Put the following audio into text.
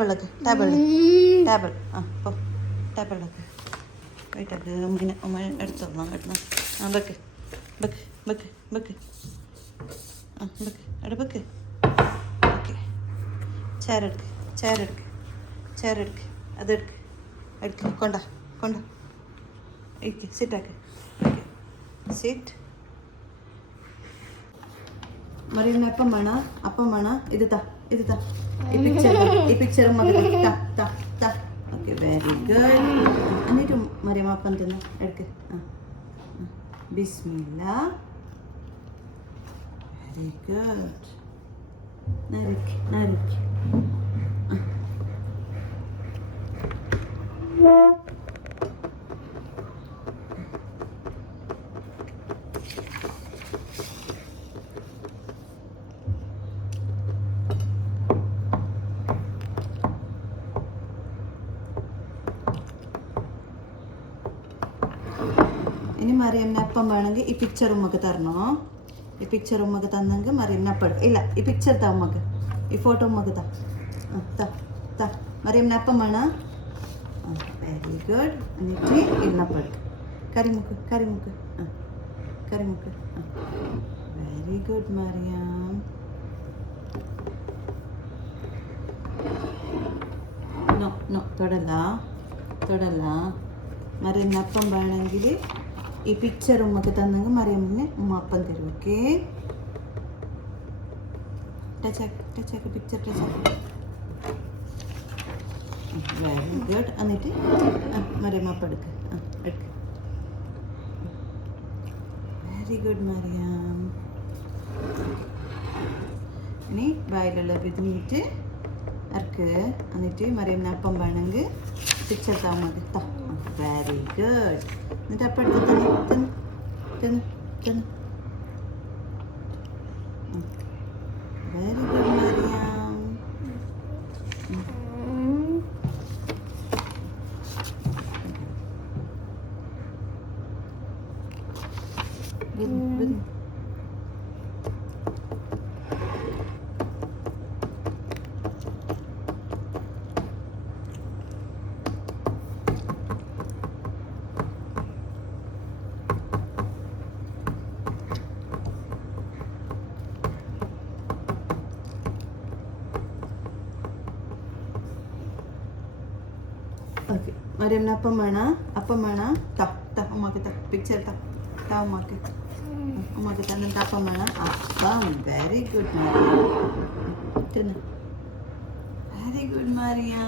விளக்கு டேப் எடு டேப் ஆ போ டேப் விளக்கு ரைட்டாக்கு உண்மையின உண்மை எடுத்து வரலாம் எடுத்துலாம் ஆ பக்கு பக்கு பக்கு பக்கு ஆ பக்கு எடு பக்கு ஓகே சேர் எடுக்கு சேர் எடுக்கு சேர் எடுக்கு அது எடுக்கு எடுக்கு கொண்டா கொண்டா இருக்கு சீட்டாக்கு ஓகே சீட் ಮರಿನ ಅಪ್ಪ ಮಾಡ ಅಪ್ಪ ಮಾಡ ಇದು ತಾ I-picture mo. I-picture mo. Ta, ta, ta. Okay, very good. എന്നിട്ട് മറിയമാപ്പൻ തന്നെ എടുക്ക് ആ ബിസ്മില്ല വെരി ഗുഡ് നരക്ക് നരക്ക് Thank you. ഇനി മറിയമ്മ അപ്പം വേണമെങ്കിൽ ഈ പിക്ചർ ഉമ്മക്ക് തരണോ ഈ പിക്ചർ ഉമ്മക്ക് തന്നെങ്കിൽ മറിയമ്മ അപ്പം ഇല്ല ഈ പിക്ചർ താ ഉമ്മക്ക് ഈ ഫോട്ടോ ഉമ്മക്ക് താ ആ, താ താ മറിയമ്മ അപ്പം വേണോ വെരി ഗുഡ് എന്നിട്ട് ഇന്നപ്പം കറിമുക്ക് കറിമുക്ക് ആ കറിമുക്ക് ആ very good Mariyam no no തൊടല്ല തൊടല്ല Mariamma appam വേണമെങ്കിൽ ഈ പിക്ചർ ഉമ്മക്ക് തന്നെങ്കിൽ മറിയമ്മിന് ഉമ്മപ്പം തരും ഓക്കെ പിക്ചർ വെരി ഗുഡ് എന്നിട്ട് മറിയമ്മ അപ്പം വെരി ഗുഡ് മറിയാം ഇനി ബായിലുള്ള വിതിഞ്ഞിട്ട് ഇറക്കുക എന്നിട്ട് മറിയം അപ്പം വേണമെങ്കിൽ picture जाऊमध्ये त very good. म्हणजे आपण तन तन तन very good Mariam. Good good. Okay మరి ఏమైనా అప్పం వేణా అప్పం వేణా తప్ తప్ అమ్మకి తప్ పిక్చర్ తప్ తా అమ్మకి అమ్మకి తన తప్పం వేణా అప్పం వెరీ గుడ్ మరి తిన్నా వెరీ గుడ్ మరియా